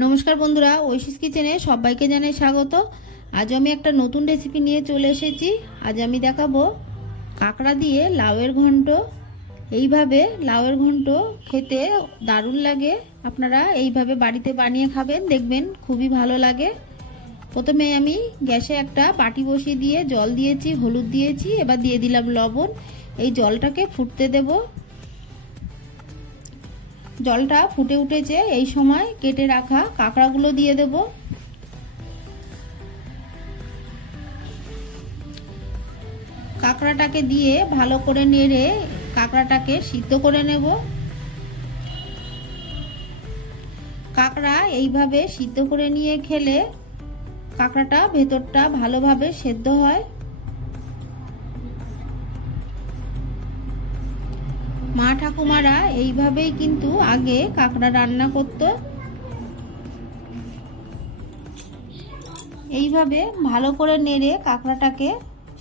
নমস্কার বন্ধুরা, ঐশীস কিচেনে সবাইকে জানাই স্বাগত। আজ আমি একটা নতুন রেসিপি নিয়ে চলে এসেছি। আজ আমি দেখাবো কাঁকড়া দিয়ে লাউয়ের ঘন্ট। এইভাবে লাউয়ের ঘন্ট খেতে দারুণ লাগে। আপনারা এইভাবে বাড়িতে বানিয়ে খাবেন, দেখবেন খুবই ভালো লাগে। প্রথমে আমি গ্যাসে একটা বাটি বসিয়ে দিয়ে জল দিয়েছি, হলুদ দিয়েছি, এবার দিয়ে দিলাম লবণ। এই জলটাকে ফুটতে দেব। জলটা ফুটে উঠেছে, এই সময় কেটে রাখা কাঁকড়াগুলো দিয়ে দেব। কাঁকড়াটাকে দিয়ে ভালো করে নেড়ে কাঁকড়াটাকে সিদ্ধ করে নেব। কাঁকড়া এইভাবে সিদ্ধ করে নিয়ে খেলে কাঁকড়াটা ভেতরটা ভালোভাবে সেদ্ধ হয়। মা ঠাকুমারা এইভাবেই কিন্তু আগে কাঁকড়া রান্না করতো। এইভাবে ভালো করে নেড়ে কাঁকড়াটাকে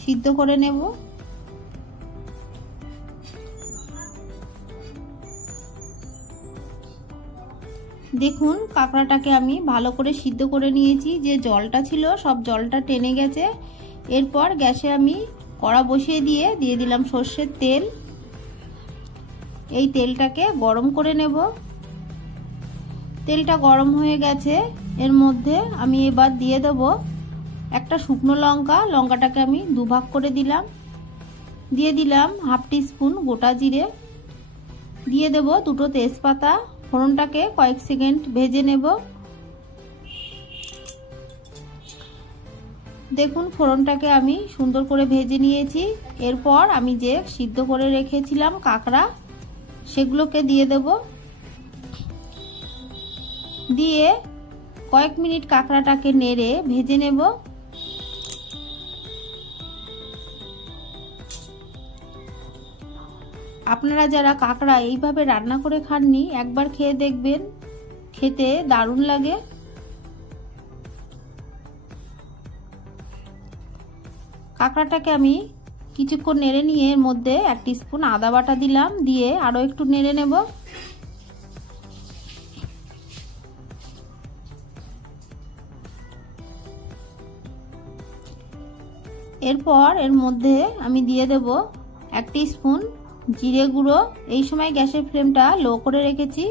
সিদ্ধ করে নেব। দেখুন কাঁকড়াটাকে আমি ভালো করে সিদ্ধ করে নিয়েছি। যে জলটা ছিল সব জলটা টেনে গেছে। এরপর গ্যাসে আমি কড়া বসিয়ে দিয়ে দিলাম সর্ষের তেল। এই তেলটাকে গরম করে নেব। তেলটা গরম হয়ে গেছে, এর মধ্যে আমি এবার দিয়ে দেব একটা শুকনো লঙ্কা। লঙ্কাটাকে আমি দুভাগ করে দিলাম। দিয়ে দিলাম হাফ টিস্পুন গোটা জিরে। দিয়ে দেব দুটো তেজপাতা। ফোড়নটাকে কয়েক সেকেন্ড ভেজে নেব। দেখুন ফোড়নটাকে আমি সুন্দর করে ভেজে নিয়েছি। এরপর আমি যে সিদ্ধ করে রেখেছিলাম কাঁকড়া, সেগুলোকে দিয়ে দেব। দিয়ে কয়েক মিনিট কাঁকড়াটাকে নেড়ে ভেজে নেব। আপনারা যারা কাঁকড়া এইভাবে রান্না করে খাননি, একবার খেয়ে দেখবেন, খেতে দারুণ লাগে। কাঁকড়াটাকে আমি কিছুক্ষণ নেড়ে নিয়ে এর মধ্যে 1 টিস্পুন আদা বাটা দিলাম। দিয়ে আরো একটু নেড়ে নেব। এরপর এর মধ্যে আমি দিয়ে দেব 1 টিস্পুন জিরে গুঁড়ো। এই সময় গ্যাসের ফ্লেমটা লো করে রেখেছি।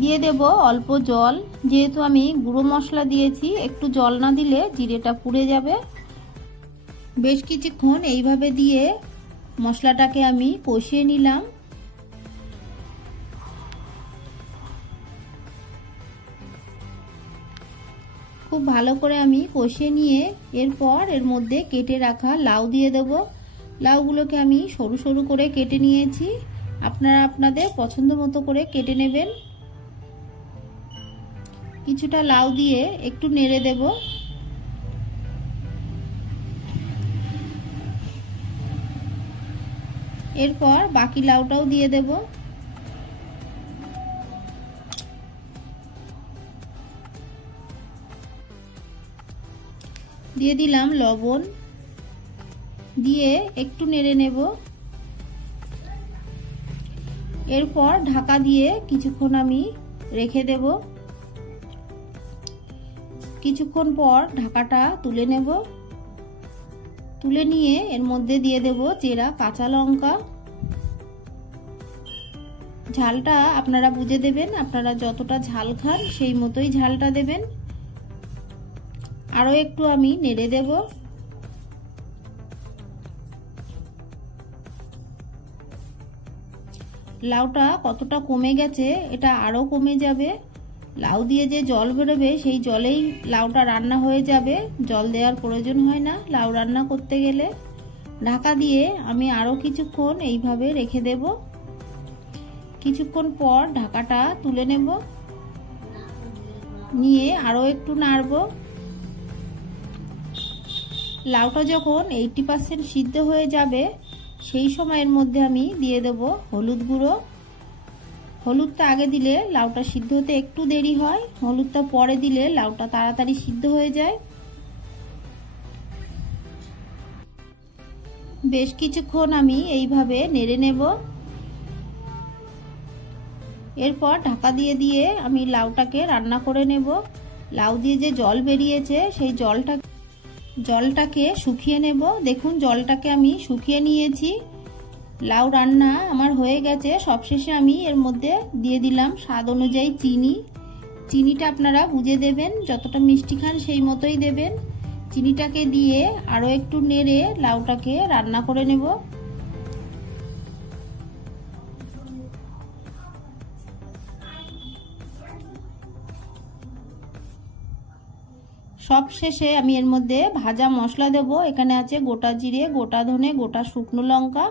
দিয়ে দেব অল্প জল। যেহেতু আমি গুঁড়ো মশলা দিয়েছি, একটু জল না দিলে জিরেটা পুড়ে যাবে। বেশ কিছুক্ষণ এইভাবে দিয়ে মশলাটাকে আমি কষিয়ে নিলাম। খুব ভালো করে আমি কষিয়ে নিয়ে এরপর এর মধ্যে কেটে রাখা লাউ দিয়ে দেব। লাউগুলোকে আমি সরু সরু করে কেটে নিয়েছি। আপনারা আপনাদের পছন্দ মতো করে কেটে নেবেন। কিছুটা লাউ দিয়ে একটু নেড়ে দেব। এরপর বাকি লাউটাও দিয়ে দেব। দিয়ে দিলাম লবণ। দিয়ে একটু নেড়ে নেব। এরপর ঢাকা দিয়ে কিছুক্ষণ আমি রেখে দেব। কিছুক্ষণ পর ঢাকাটা তুলে নেব। তুলে নিয়ে এর মধ্যে দিয়ে দেব চেরা কাঁচা লঙ্কা। ঝালটা আপনারা বুঝে দেবেন। আপনারা যতটা ঝাল খান সেই মতোই ঝালটা দেবেন। আরো একটু আমি নেড়ে দেব। লাউটা কতটা কমে গেছে, এটা আরো কমে যাবে। লাউ দিয়ে যে জল বেরোবে সেই জলেই লাউটা রান্না হয়ে যাবে। জল দেওয়ার প্রয়োজন হয় না লাউ রান্না করতে গেলে। ঢাকা দিয়ে আমি আরো কিছুক্ষণ এইভাবে রেখে দেব। কিছুক্ষণ পর ঢাকাটা তুলে নেব। নিয়ে আরো একটু নাড়ব। লাউটা যখন 80% সিদ্ধ হয়ে যাবে, সেই সময়ের মধ্যে আমি দিয়ে দেব হলুদ গুঁড়ো। হলুদটা আগে দিলে লাউটা সিদ্ধ হতে একটু দেরি হয়, হলুদটা পরে দিলে লাউটা তাড়াতাড়ি সিদ্ধ হয়ে যায়। বেশ কিছুক্ষণ আমি এইভাবে নেড়ে নেব। এরপর ঢাকা দিয়ে দিয়ে আমি লাউটাকে রান্না করে নেব। লাউ দিয়ে যে জল বেরিয়েছে সেই জলটাকে শুকিয়ে নেব। দেখুন জলটাকে আমি শুকিয়ে নিয়েছি। লাউ রান্না আমার হয়ে গেছে। সবশেষে আমি এর মধ্যে দিয়ে দিলাম স্বাদ অনুযায়ী চিনি। চিনিটা আপনারা বুঝে দেবেন, যতটা মিষ্টি খান সেই মতোই দেবেন। চিনিটাকে দিয়ে আরও একটু নেড়ে লাউটাকে রান্না করে নেব। সব শেষে আমি এর মধ্যে ভাজা মশলা দেব। এখানে আছে গোটা জিরে, গোটা ধনে, গোটা শুকনো লঙ্কা,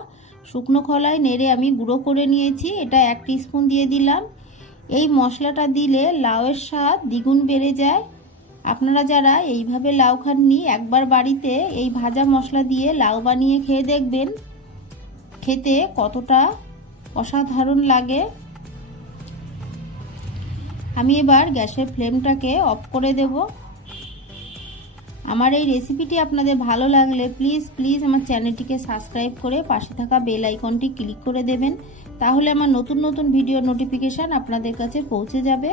শুকনো খোলায় নেড়ে আমি গুঁড়ো করে নিয়েছি, এটা 1 টিস্পুন দিয়ে দিলাম। এই মশলাটা দিলে লাউয়ের স্বাদ দ্বিগুণ বেড়ে যায়। আপনারা যারা এইভাবে লাউ খাননি, একবার বাড়িতে এই ভাজা মশলা দিয়ে লাউ বানিয়ে খেয়ে দেখবেন, খেতে কতটা অসাধারণ লাগে। আমি এবার গ্যাসের ফ্লেমটাকে অফ করে দেব। আমার এই রেসিপিটি আপনাদের ভালো লাগলে প্লিজ আমার চ্যানেলটিকে সাবস্ক্রাইব করে পাশে থাকা বেল আইকনটি ক্লিক করে দেবেন, তাহলে আমার নতুন নতুন ভিডিও নোটিফিকেশান আপনাদের কাছে পৌঁছে যাবে।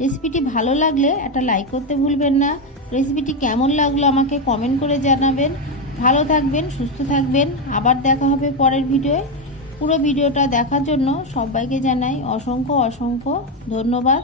রেসিপিটি ভালো লাগলে একটা লাইক করতে ভুলবেন না। রেসিপিটি কেমন লাগলো আমাকে কমেন্ট করে জানাবেন। ভালো থাকবেন, সুস্থ থাকবেন। আবার দেখা হবে পরের ভিডিওয়ে। পুরো ভিডিওটা দেখার জন্য সবাইকে জানাই অসংখ্য ধন্যবাদ।